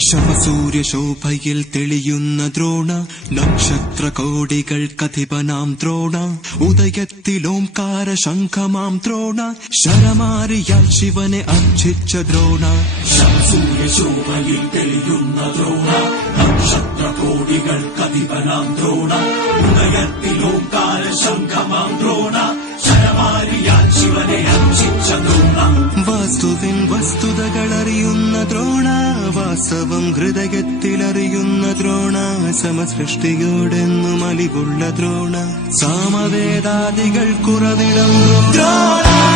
ശവസൂര്യ ശോഭയിൽ തെളിയുന്ന ദ്രോണ, നക്ഷത്ര കോടികൾക്കധിപനാം ദ്രോണ, ഉദയത്തിലോംകാര ശംഖമാം ദ്രോണ, ശരമാരിയാൽ ശിവനെ അർച്ചിച്ച ദ്രോണ. ശവസൂര്യ ശോഭയിൽ തെളിയുന്ന ദ്രോണ, നക്ഷത്ര കോടികൾക്കധിപനാം ദ്രോണ, ഉദയത്തിലോംകാര ശംഖമാം ദ്രോണ, ശരമാരിയാൽ ശിവനെ അർച്ചിച്ച ദ്രോണ. വാസ്തുവിൻ വസ്തുതകളറിയുന്ന ദ്രോണ, വാസ്തവം ഹൃദയത്തിലറിയുന്ന ദ്രോണ, സമസൃഷ്ടിയോടെന്നും അലിവുള്ള ദ്രോണ, സാമവേദാദികൾ കുറവിടം ദ്രോണ.